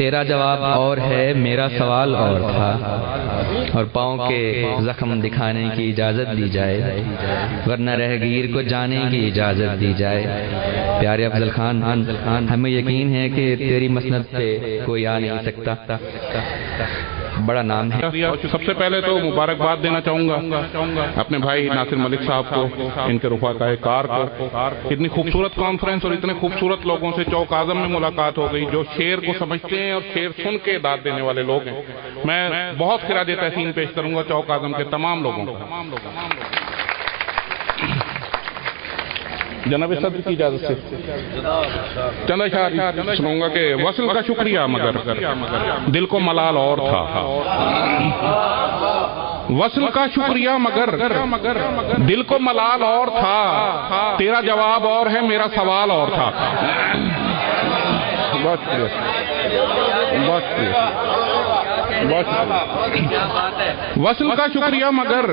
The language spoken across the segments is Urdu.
تیرا جواب اور ہے میرا سوال اور تھا، اور پاؤں کے زخم دکھانے کی اجازت دی جائے، ورنہ رہگیر کو جانے کی اجازت دی جائے۔ پیارے افضل خان، ہمیں یقین ہے کہ تیری مسند پہ کوئی آ نہیں سکتا، بڑا نام ہے۔ سب سے پہلے تو مبارکباد دینا چاہوں گا اپنے بھائی ناصر ملک صاحب کو، ان کے رفقائے کار کو۔ اتنی خوبصورت کانفرنس اور اتنے خوبصورت لوگوں سے چوک اعظم میں ملاقات ہو گئی جو شعر کو سمجھتے ہیں اور شعر سن کے داد دینے والے لوگ ہیں۔ میں بہت خراج تحسین پیش کروں گا چوک اعظم کے تمام لوگوں کو۔ جناب صدر کی اجازت سے چند اشعار سنوں گا کہ وصل کا شکریہ مگر دل کو ملال اور تھا، وصل کا شکریہ مگر دل کو ملال اور تھا، تیرا جواب اور ہے میرا سوال اور تھا۔ بہت شکریہ، بہت شکریہ۔ وصل کا شکریہ مگر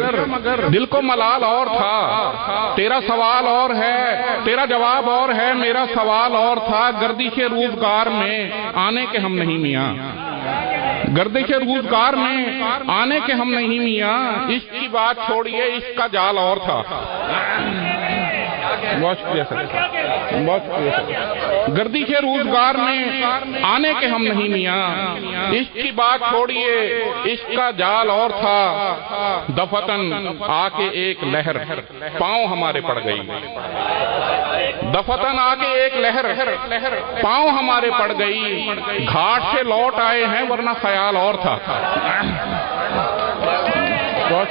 دل کو ملال اور تھا، تیرا سوال اور ہے، تیرا جواب اور ہے میرا سوال اور تھا، گردش روزگار میں آنے کے ہم نہیں میاں، گردش روزگار میں آنے کے ہم نہیں میاں، عشق کی بات چھوڑیے عشق کا جال اور تھا۔ بہت شکریہ سر، بہت شکریہ سر۔ گردش روزگار میں آنے کے ہم نہیں میاں، عشق کی بات چھوڑیے عشق کا جال اور تھا، دفتن آ کے ایک لہر پاؤں ہمارے پڑ گئی، دفتن آ کے ایک لہر پاؤں ہمارے پڑ گئی، گھاٹ سے لوٹ آئے ہیں ورنہ خیال اور تھا۔ بہت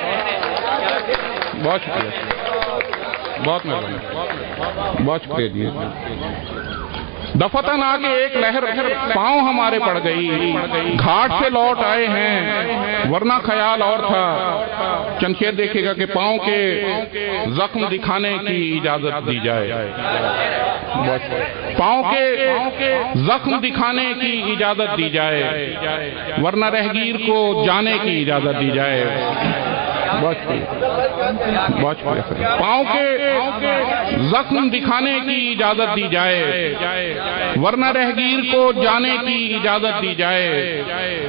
شکریہ، بہت مہربانی، بہت شکریہ جی۔ دفتن آ کے ایک لہر پاؤں ہمارے پڑ گئی، گھاٹ سے لوٹ آئے ہیں ورنہ خیال اور تھا۔ چند شعر دیکھے گا کہ پاؤں کے زخم دکھانے کی اجازت دی جائے، پاؤں کے زخم دکھانے کی اجازت دی جائے، ورنہ رہگیر کو جانے کی اجازت دی جائے۔ بہت شکریہ، بہت شکریہ۔ پاؤں کے زخم دکھانے کی اجازت دی جائے، ورنہ رہگیر کو جانے کی اجازت دی جائے،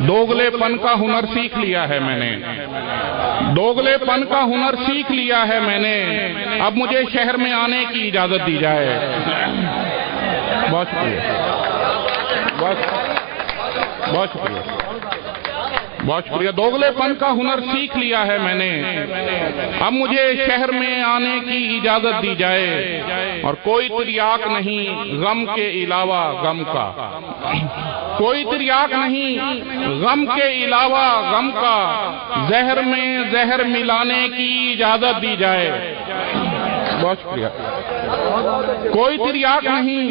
دوگلے پن کا ہنر سیکھ لیا ہے میں نے، دوگلے پن کا ہنر سیکھ لیا ہے میں نے، اب مجھے شہر میں آنے کی اجازت دی جائے۔ بہت شکریہ، بہت شکریہ، بہت شکریہ۔ دوگلے پن کا ہنر سیکھ لیا ہے میں نے، اب مجھے شہر میں آنے کی اجازت دی جائے، اور کوئی تریاک نہیں غم کے علاوہ غم کا، کوئی تریاک نہیں غم کے علاوہ غم کا، زہر میں زہر ملانے کی اجازت دی جائے۔ بہت شکریہ۔ کوئی تریاک نہیں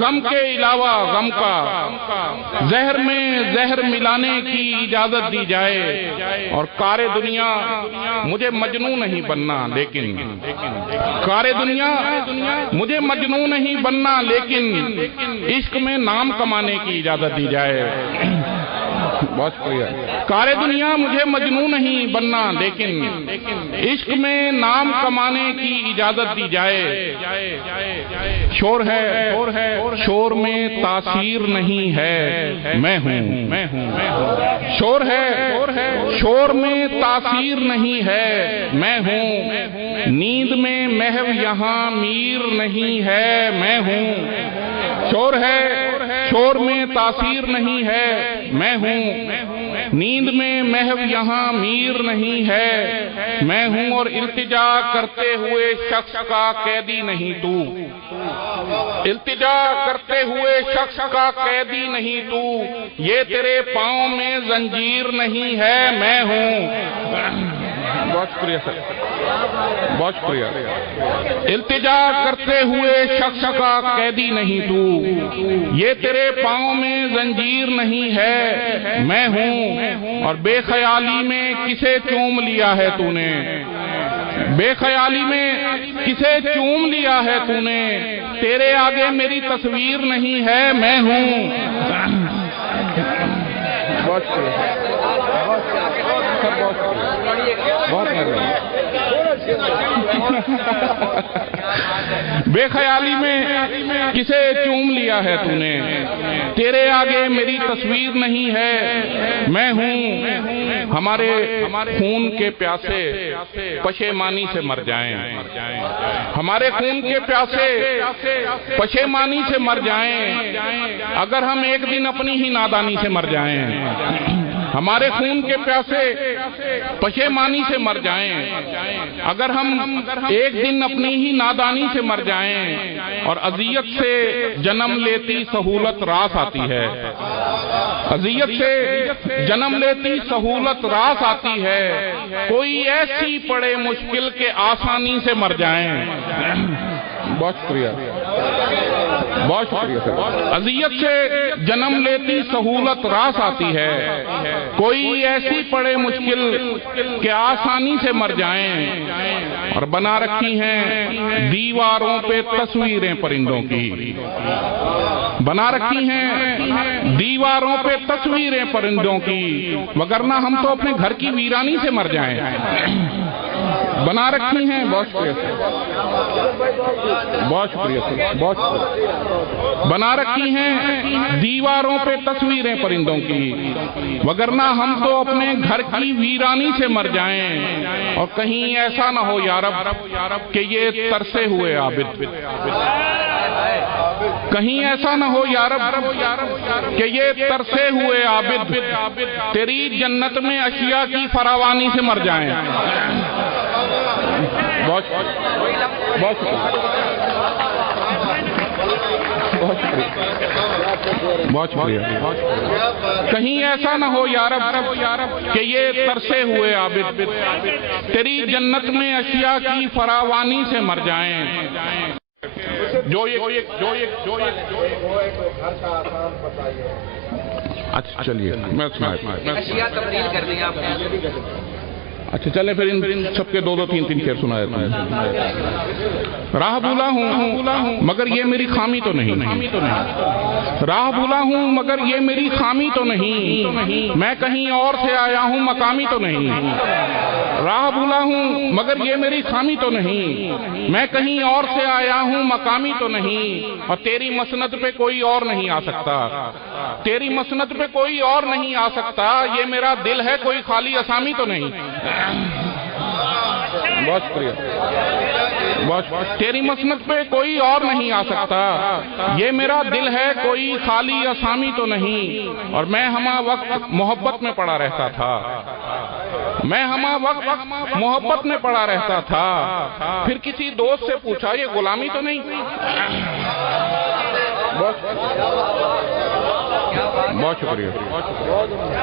غم کے علاوہ غم کا، زہر میں زہر ملانے کی اجازت دی جائے، اور کار دنیا مجھے مجنوں نہیں بننا لیکن، کار دنیا مجھے مجنوں نہیں بننا لیکن، عشق میں نام کمانے کی اجازت دی جائے۔ بہت شکریہ۔ کار دنیا مجھے مجنوں نہیں بننا لیکن، عشق میں نام کمانے کی اجازت دی جائے۔ شور ہے شور میں تاثیر نہیں ہے میں ہوں، شور ہے شور میں تاثیر نہیں ہے میں ہوں، نیند میں محو یہاں میر نہیں ہے میں ہوں، شور ہے شور میں تاثیر نہیں ہے میں ہوں، نیند میں محو یہاں میر نہیں ہے میں ہوں، اور التجا کرتے ہوئے شخص کا قیدی نہیں تو، التجا کرتے ہوئے شخص کا قیدی نہیں تو، یہ تیرے پاؤں میں زنجیر نہیں ہے میں ہوں۔ بہت شکریہ سر، بہت شکریہ۔ التجا کرتے ہوئے شخص کا قیدی نہیں تو، یہ تیرے پاؤں میں زنجیر نہیں ہے میں ہوں، اور بے خیالی میں کسے چوم لیا ہے تو نے، بے خیالی میں کسے چوم لیا ہے تو نے، تیرے آگے میری تصویر نہیں ہے میں ہوں۔ بہت شکریہ، بہت بے خیالی میں کسے چوم لیا ہے تو نے، تیرے آگے میری تصویر نہیں ہے، میں ہوں ہمارے خون کے پیاسے پشیمانی سے مر جائیں، ہمارے خون کے پیاسے پشیمانی سے مر جائیں، اگر ہم ایک دن اپنی ہی نادانی سے مر جائیں، ہمارے خون کے پیاسے پشیمانی سے مر جائیں، اگر ہم ایک دن اپنی ہی نادانی سے مر جائیں، اور اذیت سے جنم لیتی سہولت راس آتی ہے، اذیت سے جنم لیتی سہولت راس آتی ہے، کوئی ایسی پڑے مشکل کے آسانی سے مر جائیں۔ بہت شکریہ، بہت شکریہ سر۔ اذیت سے جنم لیتی سہولت راس آتی ہے، کوئی ایسی پڑے مشکل کہ آسانی سے مر جائیں، اور بنا رکھی ہیں دیواروں پہ تصویریں پرندوں کی، بنا رکھی ہیں دیواروں پہ تصویریں پرندوں کی، وگرنہ ہم تو اپنے گھر کی ویرانی سے مر جائیں، بنا رکھی ہیں۔ بہت شکریہ بہت شکریہ سر، بہت شکریہ۔ بنا رکھی ہیں دیواروں پہ تصویریں پرندوں کی، وگرنہ ہم تو اپنے گھر کی ویرانی سے مر جائیں، اور کہیں ایسا نہ ہو یا رب کہ یہ ترسے ہوئے عابد، کہیں ایسا نہ ہو یا رب کہ یہ ترسے ہوئے عابد تیری جنت میں اشیاء کی فراوانی سے مر جائیں۔ بہت بہت شکریہ۔ کہیں ایسا نہ ہو یا رب کہ یہ ترسے ہوئے عابد تیری جنت میں اشیاء کی فراوانی سے مر جائیں۔ اچھا چلیے میں تبدیل کر دیں آپ۔ اچھا چلیں پھر ان سب کے دو تین شعر سنا دیتا ہوں۔ راہ بھولا ہوں مگر یہ میری خامی تو نہیں، راہ بھولا ہوں مگر یہ میری خامی تو نہیں، میں کہیں اور سے آیا ہوں مقامی تو نہیں، راہ بھولا ہوں مگر یہ میری خامی تو نہیں، میں کہیں اور سے آیا ہوں مقامی تو نہیں، اور تیری مسند پہ کوئی اور نہیں آ سکتا، تیری مسند پہ کوئی اور نہیں آ سکتا، یہ میرا دل ہے کوئی خالی اسامی تو نہیں۔ بہت شکریہ۔ تیری مسند پہ کوئی اور نہیں آ سکتا، یہ میرا دل ہے کوئی خالی اسامی تو نہیں، اور میں ہمہ وقت محبت میں پڑا رہتا تھا، میں ہمہ وقت محبت میں پڑا رہتا تھا، پھر کسی دوست سے پوچھا یہ غلامی تو نہیں۔ بہت شکریہ۔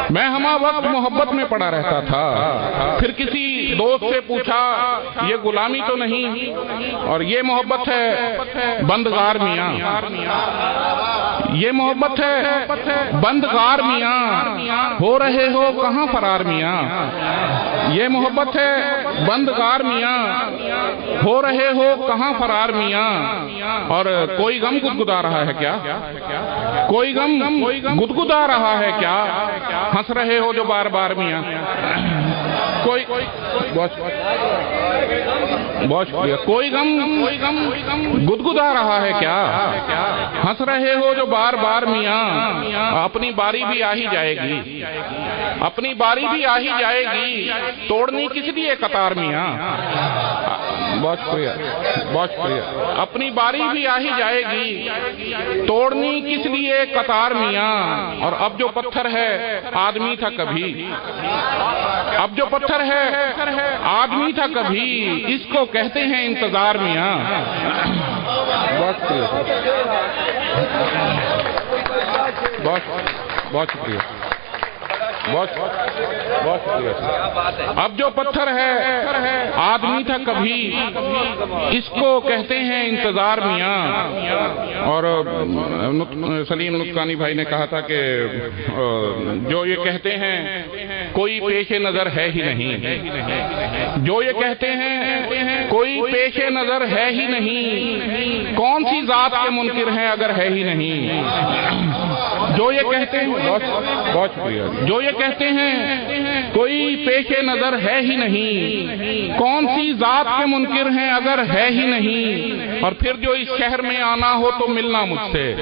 میں ہمہ وقت محبت میں پڑا رہتا تھا، پھر کسی دوست سے پوچھا یہ غلامی تو نہیں، اور یہ محبت ہے بندگار میاں، یہ محبت ہے بندگار میاں، ہو رہے ہو کہاں فرار میاں، یہ محبت ہے بندگار میاں، ہو رہے ہو کہاں فرار میاں، اور کوئی غم گدگدا رہا ہے کیا، کوئی غم گدگدا رہا ہے کیا، ہنس رہے ہو جو بار بار میاں، کوئی بہت شکریہ، کوئی غم گدگدا رہا ہے کیا، ہنس رہے ہو جو بار بار میاں، اپنی باری بھی آ ہی جائے گی، اپنی باری بھی آ ہی جائے گی، توڑنی کس لیے قطار میاں، بہت شکریہ، بہت شکریہ، اپنی باری بھی آ ہی جائے گی، توڑنی کس لیے قطار میاں، اور اب جو پتھر ہے آدمی تھا کبھی، اب جو پتھر ہے آدمی تھا کبھی، اس کو کہتے ہیں انتظار میاں۔ بہت شکریہ، بہت شکریہ۔ اب جو پتھر ہے آدمی تھا کبھی، اس کو کہتے ہیں انتظار میاں، اور سلیم نطقانی بھائی نے کہا تھا کہ جو یہ کہتے ہیں کوئی پیش نظر ہے ہی نہیں، جو یہ کہتے ہیں کوئی پیش نظر ہے ہی نہیں، کون سی ذات کے منکر ہیں اگر ہے ہی نہیں، جو یہ کہتے ہیں، بہت شکریہ، جو یہ کہتے ہیں کوئی پیش نظر ہے ہی نہیں، کون سی ذات کے منکر ہیں اگر ہے ہی نہیں، اور پھر جو اس شہر میں آنا ہو تو ملنا مجھ سے،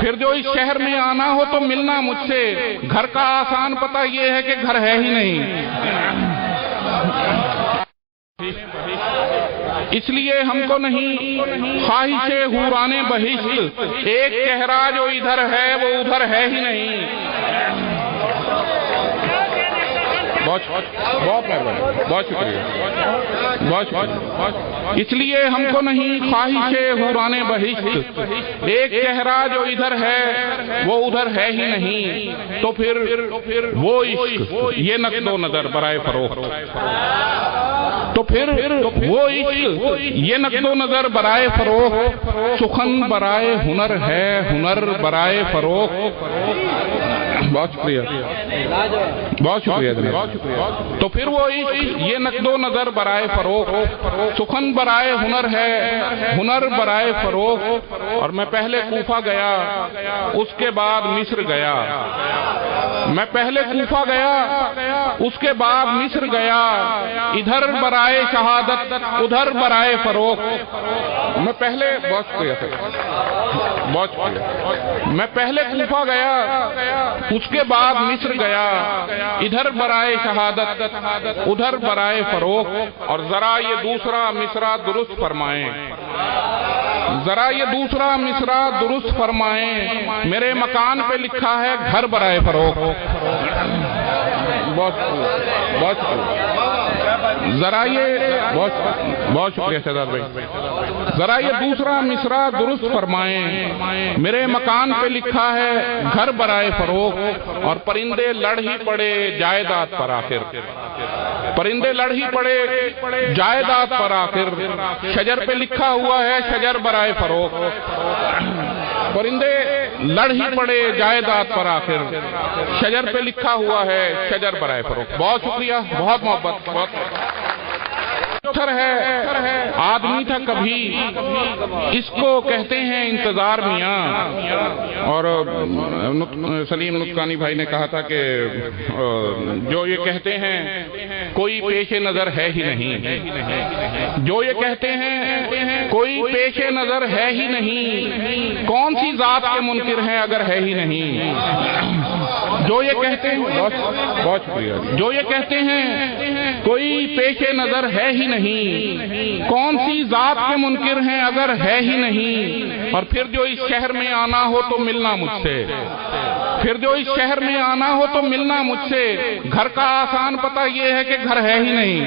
پھر جو اس شہر میں آنا ہو تو ملنا مجھ سے، گھر کا آسان پتہ یہ ہے کہ گھر ہے ہی نہیں۔ اس لیے ہم کو نہیں خواہش حوران بہشت، ایک چہرہ جو ادھر ہے وہ ادھر ہے ہی نہیں۔ بہت مہربانی، بہت شکریہ، بہت شکریہ۔ اس لیے ہم کو نہیں خواہش حوران بہشت، ایک چہرہ جو ادھر ہے وہ ادھر ہے ہی نہیں، تو پھر وہ عشق یہ نقد و نظر برائے فروخت، تو پھر وہ عشق یہ نقد و نظر برائے فروخت، سخن برائے ہنر ہے، ہنر برائے فروخت۔ بہت شکریہ، بہت شکریہ جناب۔ تو پھر وہ عشق یہ نقد و نظر برائے فروخت، سخن برائے ہنر ہے، ہنر برائے فروخت۔ اور میں پہلے کوفہ گیا، اس کے بعد مصر گیا، میں پہلے کوفہ گیا، اس کے بعد مصر گیا، ادھر برائے شہادت ادھر برائے فروخت۔ میں پہلے بہت شکریہ، بہت شکریہ، میں پہلے کوفہ گیا، اس کے بعد مصر گیا، ادھر برائے شہادت ادھر برائے فروخت۔ اور ذرا یہ دوسرا مصرع درست فرمائیں، ذرا یہ دوسرا مصرع درست فرمائیں، میرے مکان پہ لکھا ہے گھر برائے فروخت۔ بہت شکریہ، بہت شکریہ، ذرا یہ بہت شکریہ شہزاد بھائی، ذرا یہ دوسرا مصرع درست فرمائیں، میرے مکان پہ لکھا ہے گھر برائے فروخت۔ اور پرندے لڑ ہی پڑے جائیداد پر آخر، پرندے لڑ ہی پڑے جائیداد پر آخر، شجر پہ لکھا ہوا ہے شجر برائے فروخت۔ پرندے لڑ ہی پڑے جائیداد پر آخر، شجر پہ لکھا ہوا ہے شجر برائے فروخت۔ بہت شکریہ، بہت محبت، بہت پتھر ہے آدمی تھا کبھی، اس کو کہتے ہیں انتظار میاں۔ اور سلیم نطقانی بھائی نے کہا تھا کہ جو یہ کہتے ہیں کوئی پیش نظر ہے ہی نہیں، جو یہ کہتے ہیں کوئی پیش نظر ہے ہی نہیں، کون سی ذات کے منکر ہیں اگر ہے ہی نہیں۔ جو یہ کہتے ہیں، بہت شکریہ، جو یہ کہتے ہیں کوئی پیش نظر ہے ہی نہیں، کون سی ذات کے منکر ہیں اگر ہے ہی نہیں۔ اور پھر جو اس شہر میں آنا ہو تو ملنا مجھ سے، پھر جو اس شہر میں آنا ہو تو ملنا مجھ سے، گھر کا آسان پتہ یہ ہے کہ گھر ہے ہی نہیں۔